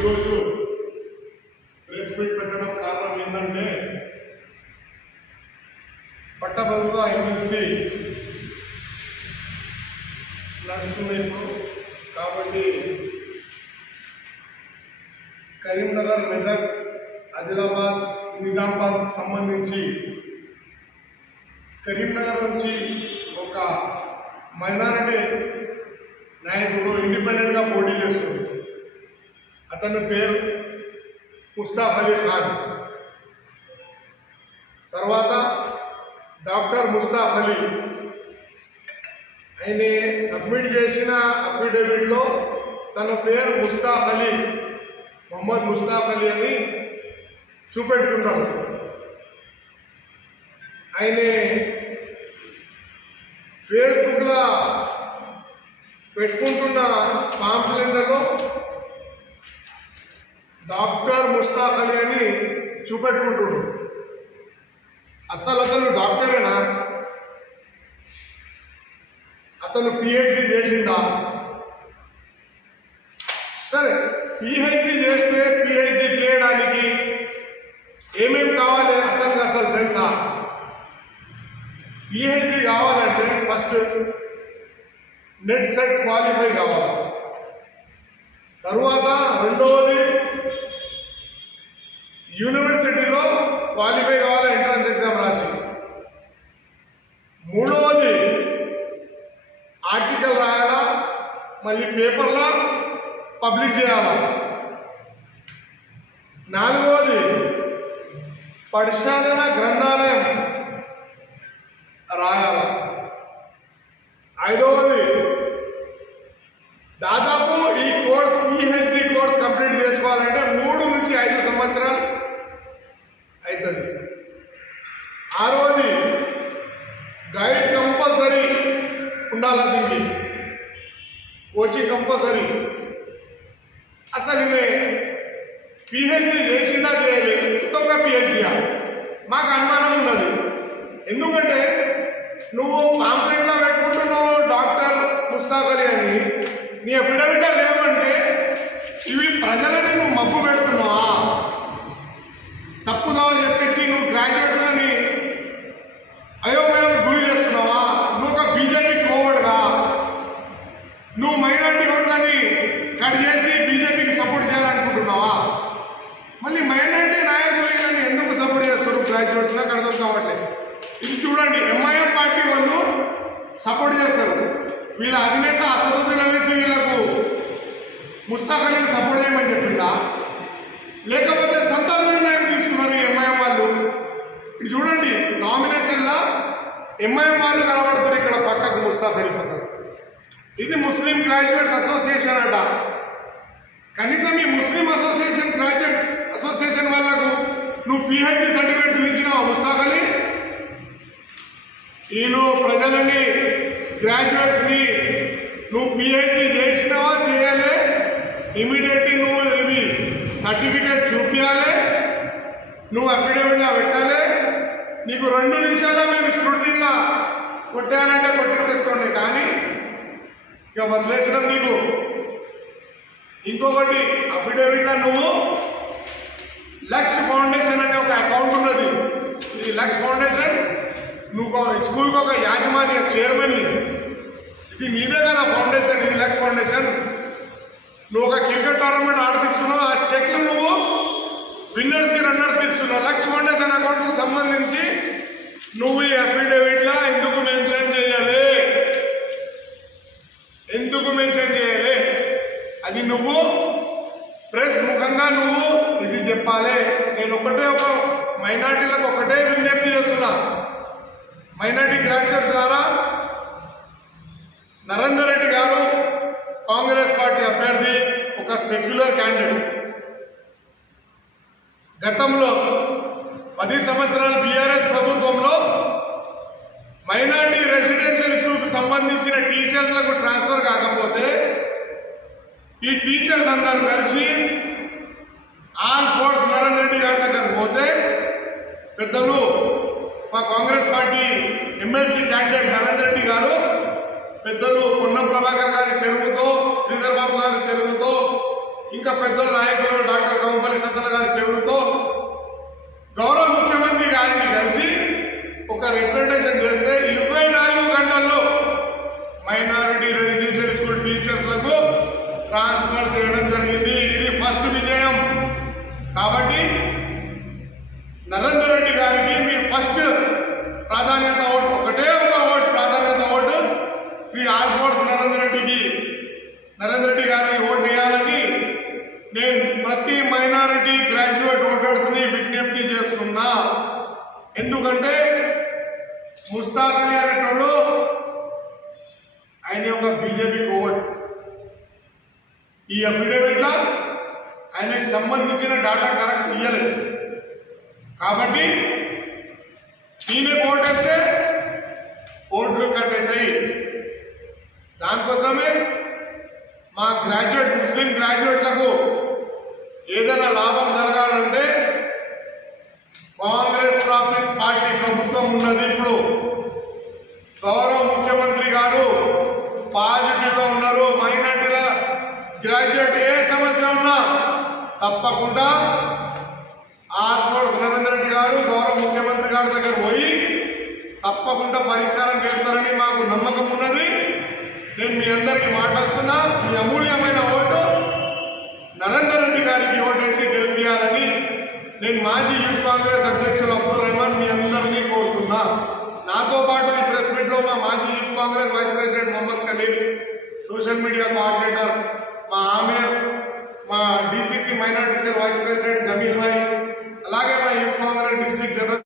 ఈరోజు press meet పెట్టడం కారణం ఏంటంటే పట్టభద్రుల ఎమ్మెల్సీ నడుస్తుంది ఇప్పుడు కాబట్టి కరీంనగర్ మెదక్ ఆదిలాబాద్ నిజామాబాద్ సంబంధించి కరీంనగర్ నుంచి ఒక మైనారిటీ నాయకుడు ఇండిపెండెంట్గా పోటీ చేస్తుంది. అతని పేరు ముస్తాఫ్ అలీ ఖాన్. తర్వాత డాక్టర్ ముస్తాఫ్ అలీ. ఆయన సబ్మిట్ చేసిన అఫిడవిట్లో తన పేరు ముస్తాఫ్ అలీ మొహమ్మద్ ముస్తాఫ్ అలీ అని చూపెట్టుకున్నాడు ఆయన ఫేస్బుక్లో పెట్టుకుంటున్న పాంప్లెంట్లలో డాక్టర్ ముస్తాఫ్ అలీ అని చూపెట్టుకుంటున్నాడు అసలు అతను డాక్టరేనా అతను పిహెచ్డి చేసిందా సరే పిహెచ్డి చేస్తే పిహెచ్డి చేయడానికి ఏమేమి కావాలి అతనికి అసలు తెలుసా పిహెచ్డి కావాలంటే ఫస్ట్ నెట్ సెట్ క్వాలిఫై కావాలి తరువాత రెండవది యూనివర్సిటీలో క్వాలిఫై కావాలి ఎంట్రన్స్ ఎగ్జామ్ రాసి. మూడవది ఆర్టికల్ రాయాలా? మళ్ళీ పేపర్లో? పబ్లిష్ చేయాలా? నాలుగవది పరిశోధన గ్రంథాలయం రాయాల? ఐదవది ఆరోది గైడ్ కంపల్సరీ ఉండాలి దీనికి? Coaching compulsory. అసలు ఇవే పిహెచ్డి చేసిందా చేయలేదు ఇంకొక పిహెచ్డియా మాకు అనుమానం ఉన్నది. ఎందుకంటే నువ్వు పాంప్లెట్లో పెట్టుకుంటున్నావు డాక్టర్ పుస్తకాలు అని. నీ అఫిడవిట్ లేవంటే ఇవి ప్రజలని నువ్వు మబ్బు పెడుతున్నావు తప్పుదావ చెప్పించి నువ్వు గ్రాడ్యుయేట్లని అయోమయం గురి చేస్తున్నావా నువ్వు ఒక బీజేపీ కోవడుగా నువ్వు మైనార్టీ ఓట్లని కట్ చేసి బీజేపీకి సపోర్ట్ చేయాలనుకుంటున్నావా మళ్ళీ మైనార్టీ నాయకులు వీళ్ళని ఎందుకు సపోర్ట్ చేస్తారు గ్రాడ్యుయేట్స్ నాకు అర్థం కావట్లేదు ఇది చూడండి ఎంఐఎం పార్టీ వాళ్ళు సపోర్ట్ చేస్తారు. వీళ్ళ అధినేత అసదుద్దీన్ అవేసి వీళ్ళకు ముస్తాక్ అలీని సపోర్ట్ చేయమని చెప్పిందా లేకపోతే సంతాన నిర్ణయం తీసుకున్నారు ఎంఐఎం వాళ్ళు? ఇప్పుడు చూడండి నామినేషన్లో ఎంఐఎం వాళ్ళు కనబడతారు ఇక్కడ పక్కకు ముస్తాక్ అలీ ఇది ముస్లిం గ్రాడ్యుయేట్స్ అసోసియేషన్ అంట. కనీసం ఈ ముస్లిం అసోసియేషన్ గ్రాడ్యుయేట్స్ అసోసియేషన్ వాళ్ళకు నువ్వు పిహెచ్డి సర్టిఫికేట్ చూపించినావు ముస్తాక్ అలీ? నువ్వు ప్రజలని గ్రాడ్యుయేట్స్ని నువ్వు పిహెచ్డి చేసినావా చేయాలి ఇమీడియట్లీ నువ్వు ఇవి సర్టిఫికేట్ చూపించాలి నువ్వు అఫిడవిట్లా పెట్టాలి. నీకు రెండు నిమిషాల్లో మేము స్క్రూటీన్లో కొట్టానంటే కొట్టించేస్తుండే కానీ ఇక వదిలేసినాం నీకు. ఇంకొకటి అఫిడవిట్లో నువ్వు లక్ష ఫౌండేషన్ అనే ఒక అకౌంట్ ఉన్నది. ఇది లక్స్ ఫౌండేషన్ నువ్వు స్కూల్కి ఒక యాజమాన్య చైర్మన్ ఇది నీదే కదా ఫౌండేషన్ ఇది లక్ష ఫౌండేషన్. నువ్వు ఒక క్రికెట్ టోర్నమెంట్ ఆడిపిస్తున్నావు ఆ చెక్లు నువ్వు విన్నర్స్కి రన్నర్స్కి ఇస్తున్నావు. లక్ష ఫౌండేషన్ అకౌంట్కు సంబంధించి నువ్వు ఈ అఫిడవిట్ లా ఎందుకు మెన్షన్ చేయాలి? ఎందుకు మెన్షన్ చేయాలి? అది నువ్వు ప్రెస్ ముఖంగా నువ్వు ఇది చెప్పాలి. నేను ఒకటే ఒక మైనార్టీలకు ఒకటే విజ్ఞప్తి చేస్తున్నా. మైనార్టీ గ్రాడ్యుయేట్ ద్వారా నరేందర్ రెడ్డి గారు కాంగ్రెస్ పార్టీ అభ్యర్థి ఒక సెక్యులర్ క్యాండిడేట్. గతంలో పది సంవత్సరాల బీఆర్ఎస్ ప్రభుత్వంలో మైనార్టీ రెసిడెన్షియల్ స్కూల్కు సంబంధించిన టీచర్లకు ట్రాన్స్ఫర్ కాకపోతే ఈ టీచర్స్ అందరూ కలిసి ఆల్ ఫోర్స్ నరేందర్ రెడ్డి గారి దగ్గర పోతే పెద్దలు మా Congress party MLC candidate Narendra Reddy గారు పెద్దలు పొన్నం ప్రభాకర్ గారి చెరువుతో శ్రీధర్బాబు గారి చెరువుతో ఇంకా పెద్ద నాయకులు డాక్టర్ గౌపల్లి సత్తన గారి చెరువుతో గౌరవ ముఖ్యమంత్రి గారిని కలిసి ఒక రిప్రజెంటేషన్ చేస్తే ఇరవై నాలుగు గంటల్లో మైనారిటీ రెసిడెన్షియల్ స్కూల్ టీచర్స్లకు ట్రాన్స్ఫర్ చేయడం జరిగింది. ఇది ఫస్ట్ విజయం. కాబట్టి నరేందర్ రెడ్డి గారికి మీరు ఫస్ట్ ప్రాధాన్యత ఓటు ఒకటే ఒక ఓటు ప్రాధాన్యత ఓటు. శ్రీ ఆల్ఫోర్స్ నరేంద్ర రెడ్డికి నరేంద్ర రెడ్డి గారికి ఓటు వేయాలని నేను ప్రతి మైనారిటీ గ్రాడ్యుయేట్ ఓటర్స్ని విజ్ఞప్తి చేస్తున్నా. ఎందుకంటే ముస్తాక్ అలీ అనేటోడు ఆయన ఒక బీజేపీ కోవట్ ఈ అఫిడవిట్లో ఆయనకి సంబంధించిన డాటా కరెక్ట్ ఇయ్యలేదు. కాబట్టి ఈయన కోటేస్తే ఓట్లు కట్ అవుతాయి. దానికోసమే మా గ్రాడ్యుయేట్ ముస్లిం గ్రాడ్యుయేట్లకు ఏదైనా లాభం జరగాలంటే కాంగ్రెస్ ప్రాఫిట్ పార్టీ ప్రభుత్వం ఉన్నది ఇప్పుడు. గౌరవ ముఖ్యమంత్రి గారు పాజిటివ్గా ఉన్నారు మైనార్టీల గ్రాడ్యుయేట్ ఏ సమస్య ఉన్నా తప్పకుండా ఆర్ఫోర్స్ నరేంద్ర రెడ్డి గారు గౌరవ ముఖ్యమంత్రి గారి దగ్గర పోయి తప్పకుండా పరిష్కారం చేస్తారని మాకు నమ్మకం ఉన్నది. నేను మీ అందరికీ మాట్లాడుతున్నా మీ అమూల్యమైన ఓటు నరేందర్ రెడ్డి గారికి ఓటేసి గెలిపించాలని నేను మాజీ యూత్ కాంగ్రెస్ అధ్యక్షులు అబ్దుల్ రెహమాన్ మీ అందరినీ కోరుతున్నా. నాతో పాటు ఈ ప్రెస్ మీట్లో మా మాజీ youth Congress vice president Mohammad Kaleem social media coordinator మా ఆమె మా DCC minority cell vice president Jameel భాయ్ అలాగే మా యూత్ కాంగ్రెస్ డిస్ట్రిక్ట్ జనరల్